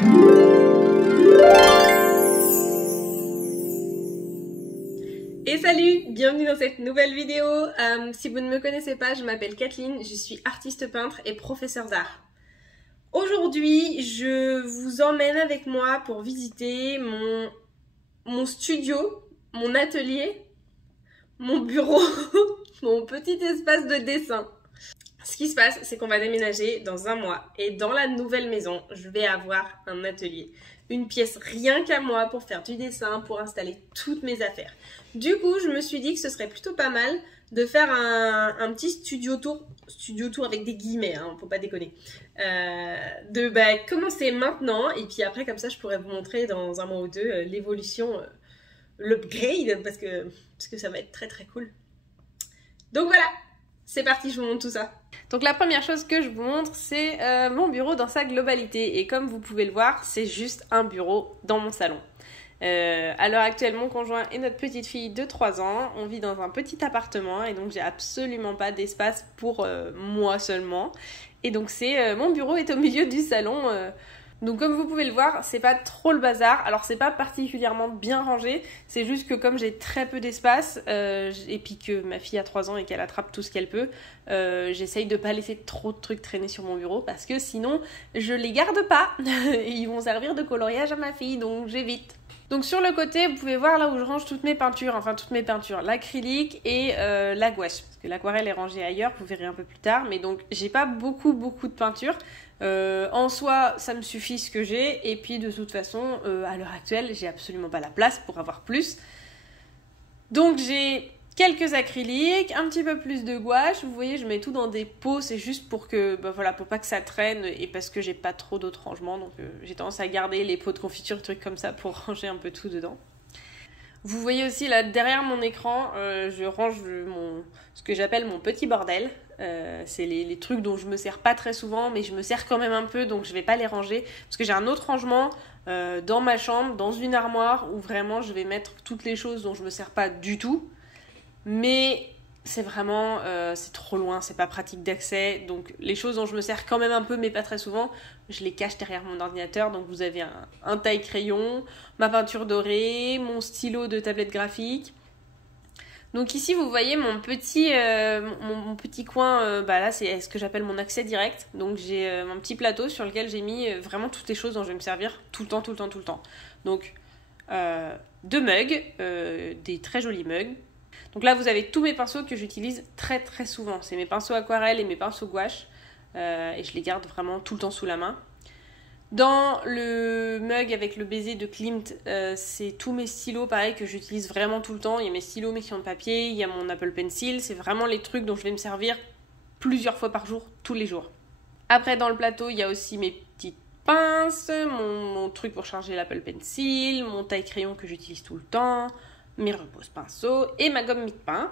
Et salut, bienvenue dans cette nouvelle vidéo. Si vous ne me connaissez pas, je m'appelle Kathleen, je suis artiste peintre et professeure d'art. Aujourd'hui, je vous emmène avec moi pour visiter mon studio, mon atelier, mon bureau, mon petit espace de dessin. Ce qui se passe, c'est qu'on va déménager dans un mois et dans la nouvelle maison, je vais avoir un atelier. Une pièce rien qu'à moi pour faire du dessin, pour installer toutes mes affaires. Du coup, je me suis dit que ce serait plutôt pas mal de faire un petit studio tour avec des guillemets, hein, faut pas déconner. De commencer maintenant et puis après comme ça je pourrais vous montrer dans un mois ou deux l'évolution, l'upgrade parce que ça va être très très cool. Donc voilà, c'est parti, je vous montre tout ça. Donc la première chose que je vous montre, c'est mon bureau dans sa globalité. Et comme vous pouvez le voir, c'est juste un bureau dans mon salon. À l'heure actuelle, mon conjoint et notre petite fille de 3 ans, on vit dans un petit appartement et donc j'ai absolument pas d'espace pour moi seulement. Et donc mon bureau est au milieu du salon. Donc comme vous pouvez le voir, c'est pas trop le bazar. Alors c'est pas particulièrement bien rangé, c'est juste que comme j'ai très peu d'espace et puis que ma fille a 3 ans et qu'elle attrape tout ce qu'elle peut, j'essaye de pas laisser trop de trucs traîner sur mon bureau parce que sinon je les garde pas et ils vont servir de coloriage à ma fille, donc j'évite. Donc sur le côté, vous pouvez voir là où je range toutes mes peintures, l'acrylique et la gouache. Parce que l'aquarelle est rangée ailleurs, vous verrez un peu plus tard. Mais donc j'ai pas beaucoup de peinture. En soi, ça me suffit ce que j'ai. Et puis de toute façon, à l'heure actuelle, j'ai absolument pas la place pour avoir plus. Donc j'ai quelques acryliques, un petit peu plus de gouache. Vous voyez, je mets tout dans des pots, c'est juste pour que, pour pas que ça traîne et parce que j'ai pas trop d'autres rangements. Donc j'ai tendance à garder les pots de confiture, trucs comme ça pour ranger un peu tout dedans. Vous voyez aussi là derrière mon écran, je range ce que j'appelle mon petit bordel. C'est les trucs dont je me sers pas très souvent, mais je me sers quand même un peu, donc je vais pas les ranger. Parce que j'ai un autre rangement dans ma chambre, dans une armoire, où vraiment je vais mettre toutes les choses dont je me sers pas du tout. Mais c'est vraiment, c'est trop loin, c'est pas pratique d'accès. Donc les choses dont je me sers quand même un peu, mais pas très souvent, je les cache derrière mon ordinateur. Donc vous avez un taille-crayon, ma peinture dorée, mon stylo de tablette graphique. Donc ici vous voyez mon petit coin, là c'est ce que j'appelle mon accès direct. Donc j'ai mon petit plateau sur lequel j'ai mis vraiment toutes les choses dont je vais me servir tout le temps. Donc 2 mugs, des très jolis mugs. Donc là, vous avez tous mes pinceaux que j'utilise très très souvent. C'est mes pinceaux aquarelles et mes pinceaux gouache. Et je les garde vraiment tout le temps sous la main. Dans le mug avec le baiser de Klimt, c'est tous mes stylos, pareil, que j'utilise vraiment tout le temps. Il y a mes stylos, mes crayons de papier, il y a mon Apple Pencil. C'est vraiment les trucs dont je vais me servir plusieurs fois par jour, tous les jours. Après, dans le plateau, il y a aussi mes petites pinces, mon truc pour charger l'Apple Pencil, mon taille-crayon que j'utilise tout le temps, mes repose-pinceaux et ma gomme mie-de-pain.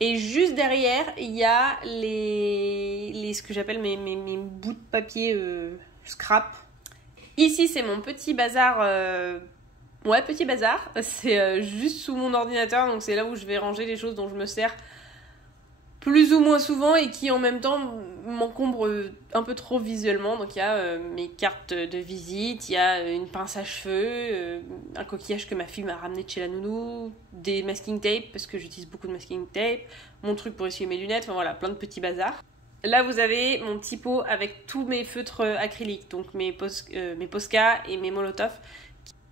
Et juste derrière, il y a ce que j'appelle mes bouts de papier scrap. Ici, c'est mon petit bazar. Petit bazar. C'est juste sous mon ordinateur, donc c'est là où je vais ranger les choses dont je me sers plus ou moins souvent et qui en même temps m'encombrent un peu trop visuellement. Donc il y a mes cartes de visite, il y a une pince à cheveux, un coquillage que ma fille m'a ramené de chez la nounou, des masking tape parce que j'utilise beaucoup de masking tape, mon truc pour essuyer mes lunettes, enfin voilà, plein de petits bazars. Là vous avez mon petit pot avec tous mes feutres acryliques, donc mes Posca et mes Molotov,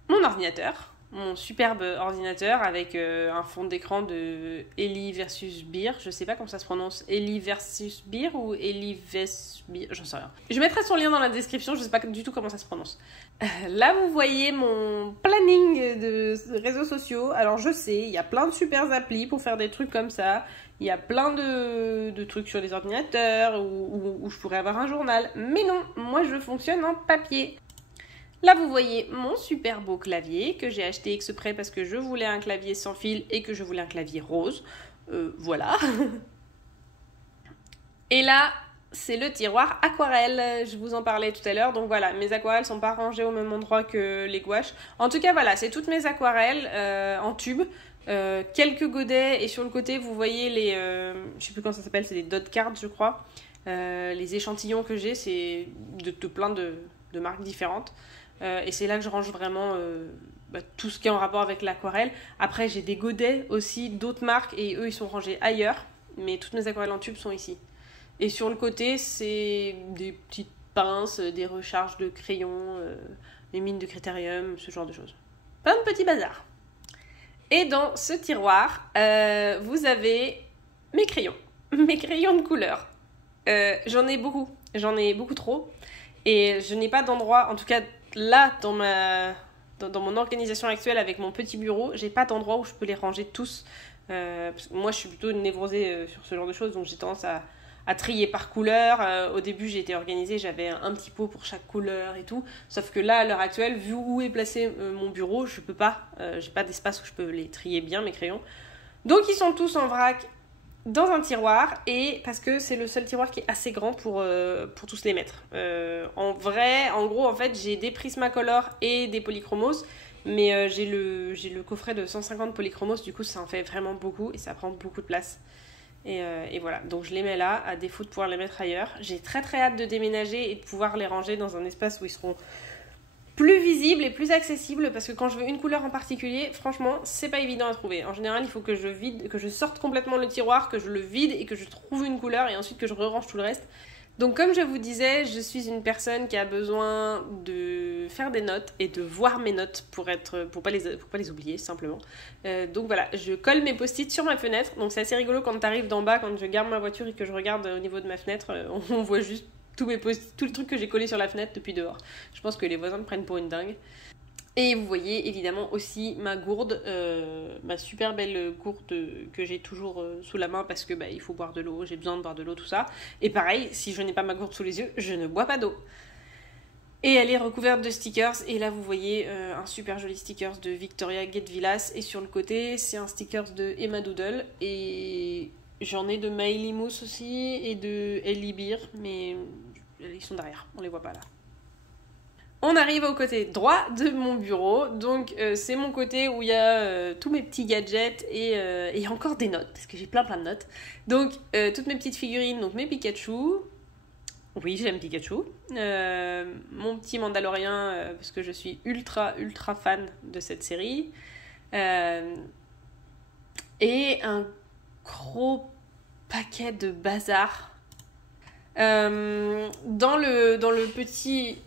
mon ordinateur, mon superbe ordinateur avec un fond d'écran de Eli versus Beer. Je sais pas comment ça se prononce. Eli versus Beer ou Eli versus Beer, j'en sais rien. Je mettrai son lien dans la description, je sais pas du tout comment ça se prononce. Là vous voyez mon planning de réseaux sociaux. Alors je sais, il y a plein de super applis pour faire des trucs comme ça. Il y a plein de trucs sur les ordinateurs où je pourrais avoir un journal. Mais non, moi je fonctionne en papier. Là, vous voyez mon super beau clavier que j'ai acheté exprès parce que je voulais un clavier sans fil et que je voulais un clavier rose. Voilà. Et là, c'est le tiroir aquarelle. Je vous en parlais tout à l'heure. Donc voilà, mes aquarelles sont pas rangées au même endroit que les gouaches. En tout cas, voilà, c'est toutes mes aquarelles en tube. Quelques godets et sur le côté, vous voyez les... je sais plus comment ça s'appelle, c'est des dot cards, je crois. Les échantillons que j'ai, c'est de plein de de marques différentes. Et c'est là que je range vraiment tout ce qui est en rapport avec l'aquarelle. Après, j'ai des godets aussi d'autres marques et eux, ils sont rangés ailleurs. Mais toutes mes aquarelles en tube sont ici. Et sur le côté, c'est des petites pinces, des recharges de crayons, des mines de critérium, ce genre de choses. Plein de petits bazars. Et dans ce tiroir, vous avez mes crayons de couleur. J'en ai beaucoup trop. Et je n'ai pas d'endroit, en tout cas là, dans mon organisation actuelle avec mon petit bureau, j'ai pas d'endroit où je peux les ranger tous. Parce que moi, je suis plutôt névrosée sur ce genre de choses, donc j'ai tendance à trier par couleur. Au début, j'ai été organisée, j'avais un petit pot pour chaque couleur et tout. Sauf que là, à l'heure actuelle, vu où est placé mon bureau, je peux pas. J'ai pas d'espace où je peux les trier bien, mes crayons. Donc, ils sont tous en vrac dans un tiroir, et parce que c'est le seul tiroir qui est assez grand pour tous les mettre. En gros, en fait, j'ai des Prismacolor et des Polychromos, mais j'ai le coffret de 150 Polychromos, du coup, ça en fait vraiment beaucoup et ça prend beaucoup de place. Et voilà, donc je les mets là, à défaut de pouvoir les mettre ailleurs. J'ai très très hâte de déménager et de pouvoir les ranger dans un espace où ils seront plus visibles et plus accessibles, parce que quand je veux une couleur en particulier, franchement, c'est pas évident à trouver. En général, il faut que je sorte complètement le tiroir, que je le vide et que je trouve une couleur et ensuite que je re-range tout le reste. Donc comme je vous disais, je suis une personne qui a besoin de faire des notes et de voir mes notes pour pas les oublier simplement. Donc voilà, je colle mes post-it sur ma fenêtre. Donc c'est assez rigolo quand t'arrives d'en bas, quand je garde ma voiture et que je regarde au niveau de ma fenêtre, on voit juste tous les trucs que j'ai collés sur la fenêtre depuis dehors. Je pense que les voisins me prennent pour une dingue. Et vous voyez évidemment aussi ma gourde, ma super belle gourde que j'ai toujours sous la main parce que il faut boire de l'eau, j'ai besoin de boire de l'eau, tout ça. Et pareil, si je n'ai pas ma gourde sous les yeux, je ne bois pas d'eau. Et elle est recouverte de stickers, et là vous voyez un super joli stickers de Victoria Getvilas, et sur le côté c'est un stickers de Emma Doodle, et j'en ai de Maëlie Mousse aussi et de Ellie Beer, mais ils sont derrière, on les voit pas là. On arrive au côté droit de mon bureau, donc c'est mon côté où il y a tous mes petits gadgets et encore des notes, parce que j'ai plein de notes. Donc toutes mes petites figurines, donc mes Pikachu, oui j'aime Pikachu, mon petit Mandalorien, parce que je suis ultra fan de cette série, et un gros paquet de bazar. Dans le petit...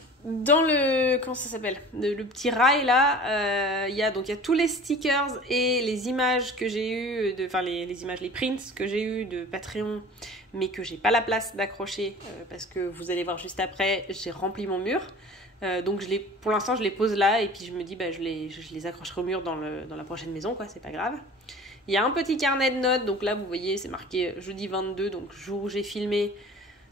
comment ça s'appelle, le petit rail là, il y a tous les stickers et les images que j'ai eues, les prints que j'ai eues de Patreon, mais que j'ai pas la place d'accrocher parce que vous allez voir juste après, j'ai rempli mon mur. Donc pour l'instant je les pose là et puis je me dis je les accrocherai au mur dans la prochaine maison, quoi, c'est pas grave. Il y a un petit carnet de notes, donc là vous voyez c'est marqué jeudi 22, donc jour où j'ai filmé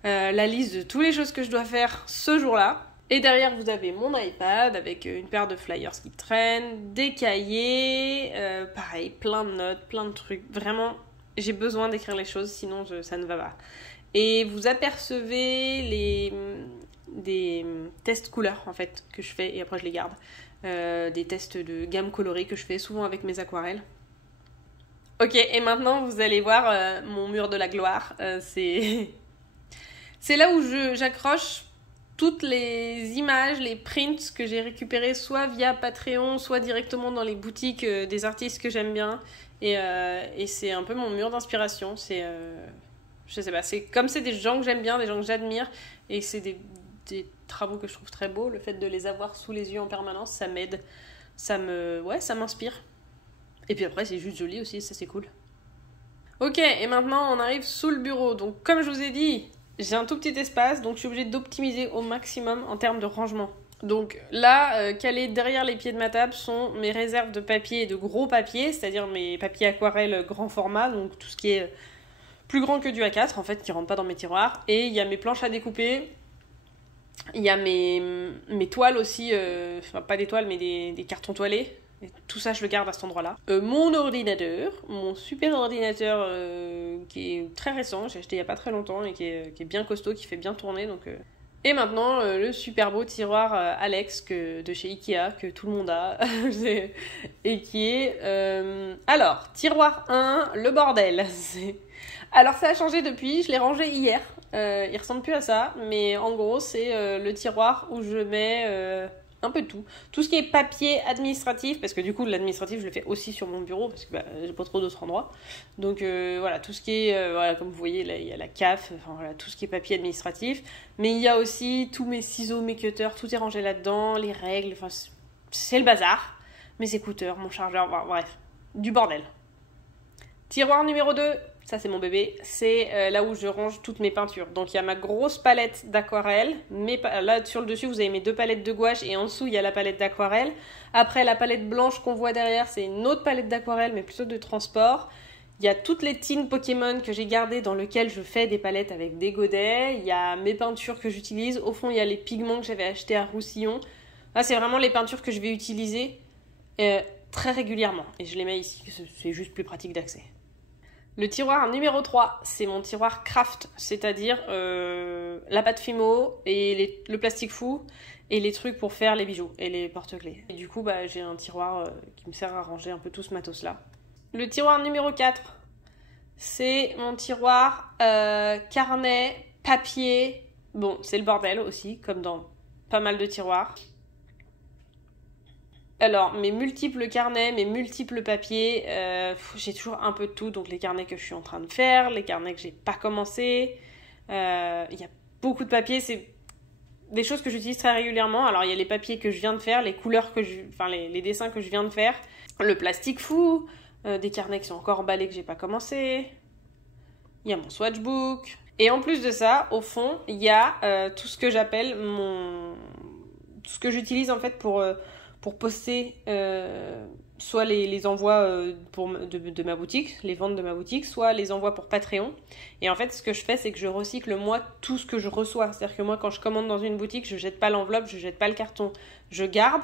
la liste de toutes les choses que je dois faire ce jour-là. Et derrière, vous avez mon iPad avec une paire de flyers qui traînent, des cahiers, pareil, plein de notes, plein de trucs. Vraiment, j'ai besoin d'écrire les choses, sinon ça ne va pas. Et vous apercevez des tests couleurs, en fait, que je fais, et après je les garde. Des tests de gamme colorée que je fais souvent avec mes aquarelles. Ok, et maintenant, vous allez voir mon mur de la gloire. C'est là où j'accroche toutes les images, les prints que j'ai récupérés soit via Patreon, soit directement dans les boutiques des artistes que j'aime bien. Et c'est un peu mon mur d'inspiration. Je sais pas, c'est des gens que j'aime bien, des gens que j'admire. Et c'est des travaux que je trouve très beaux. Le fait de les avoir sous les yeux en permanence, ça m'aide. Ça m'inspire. Et puis après, c'est juste joli aussi, ça c'est cool. Ok, et maintenant on arrive sous le bureau. Donc comme je vous ai dit, j'ai un tout petit espace, donc je suis obligée d'optimiser au maximum en termes de rangement. Donc là, calés derrière les pieds de ma table sont mes réserves de papier et de gros papier, c'est-à-dire mes papiers aquarelles grand format, donc tout ce qui est plus grand que du A4, en fait, qui rentre pas dans mes tiroirs. Et il y a mes planches à découper, il y a mes toiles aussi, enfin pas des toiles, mais des cartons toilés. Et tout ça, je le garde à cet endroit-là. Mon ordinateur, mon super ordinateur qui est très récent, j'ai acheté il y a pas très longtemps et qui est bien costaud, qui fait bien tourner. Donc, Et maintenant, le super beau tiroir Alex de chez Ikea, que tout le monde a, et qui est... Alors, tiroir 1, le bordel. Alors ça a changé depuis, je l'ai rangé hier, Il ressemble plus à ça, mais en gros, c'est le tiroir où je mets un peu de tout. Tout ce qui est papier administratif, parce que du coup, l'administratif, je le fais aussi sur mon bureau, parce que j'ai pas trop d'autres endroits. Donc voilà, tout ce qui est, voilà, comme vous voyez, là, il y a la CAF, enfin voilà, tout ce qui est papier administratif. Mais il y a aussi tous mes ciseaux, mes cutters, tout est rangé là-dedans, les règles, enfin, c'est le bazar. Mes écouteurs, mon chargeur, bref, du bordel. Tiroir numéro 2, ça c'est mon bébé, c'est là où je range toutes mes peintures. Donc il y a ma grosse palette d'aquarelle, là sur le dessus vous avez mes 2 palettes de gouache et en dessous il y a la palette d'aquarelle. Après la palette blanche qu'on voit derrière c'est une autre palette d'aquarelle mais plutôt de transport. Il y a toutes les tines Pokémon que j'ai gardées dans lesquelles je fais des palettes avec des godets. Il y a mes peintures que j'utilise. Au fond il y a les pigments que j'avais achetés à Roussillon. Là c'est vraiment les peintures que je vais utiliser très régulièrement. Et je les mets ici, c'est juste plus pratique d'accès. Le tiroir numéro 3, c'est mon tiroir craft, c'est-à-dire la pâte Fimo et le plastique fou et les trucs pour faire les bijoux et les porte-clés. Et du coup, j'ai un tiroir qui me sert à ranger un peu tout ce matos-là. Le tiroir numéro 4, c'est mon tiroir carnet, papier. Bon, c'est le bordel aussi, comme dans pas mal de tiroirs. Alors, mes multiples carnets, mes multiples papiers, j'ai toujours un peu de tout. Donc, les carnets que je suis en train de faire, les carnets que j'ai pas commencé. Il y a beaucoup de papiers, c'est des choses que j'utilise très régulièrement. Alors, il y a les papiers que je viens de faire, les couleurs les dessins que je viens de faire, le plastique fou, des carnets qui sont encore emballés que j'ai pas commencé. Il y a mon swatchbook. Et en plus de ça, au fond, il y a tout ce que j'appelle tout ce que j'utilise en fait pour poster soit les envois de ma boutique, les ventes de ma boutique, soit les envois pour Patreon. Et en fait, ce que je fais, c'est que je recycle moi tout ce que je reçois. C'est-à-dire que moi, quand je commande dans une boutique, je jette pas l'enveloppe, je jette pas le carton. Je garde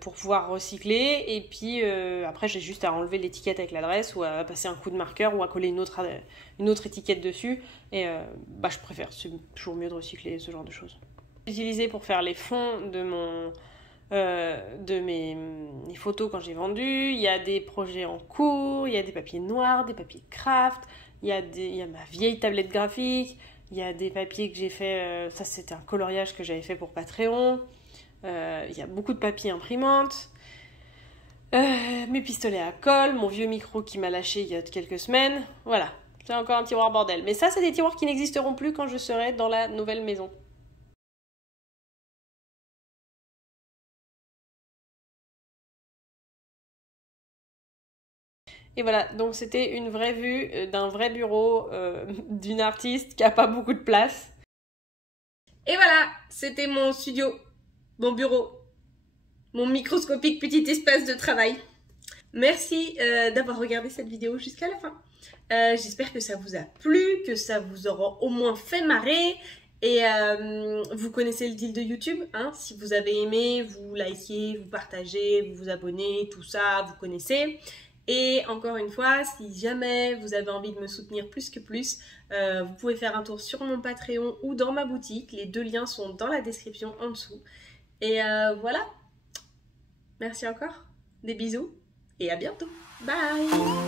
pour pouvoir recycler. Et puis après, j'ai juste à enlever l'étiquette avec l'adresse ou à passer un coup de marqueur ou à coller une autre étiquette dessus. Et je préfère, c'est toujours mieux de recycler ce genre de choses. J'ai utilisé pour faire les fonds de mes photos quand j'ai vendu. Il y a des projets en cours, il y a des papiers noirs, des papiers craft, il y a ma vieille tablette graphique, il y a des papiers que j'ai fait, ça c'était un coloriage que j'avais fait pour Patreon, il y a beaucoup de papiers imprimantes, mes pistolets à colle, mon vieux micro qui m'a lâché il y a quelques semaines, voilà, c'est encore un tiroir bordel. Mais ça c'est des tiroirs qui n'existeront plus quand je serai dans la nouvelle maison. Et voilà, donc c'était une vraie vue d'un vrai bureau d'une artiste qui a pas beaucoup de place. Et voilà, c'était mon studio, mon bureau, mon microscopique petit espace de travail. Merci d'avoir regardé cette vidéo jusqu'à la fin. J'espère que ça vous a plu, que ça vous aura au moins fait marrer. Et vous connaissez le deal de YouTube, hein? Si vous avez aimé, vous likez, vous partagez, vous vous abonnez, tout ça, vous connaissez. Et encore une fois, si jamais vous avez envie de me soutenir plus que plus, vous pouvez faire un tour sur mon Patreon ou dans ma boutique. Les 2 liens sont dans la description en dessous. Et voilà. Merci encore. Des bisous et à bientôt. Bye!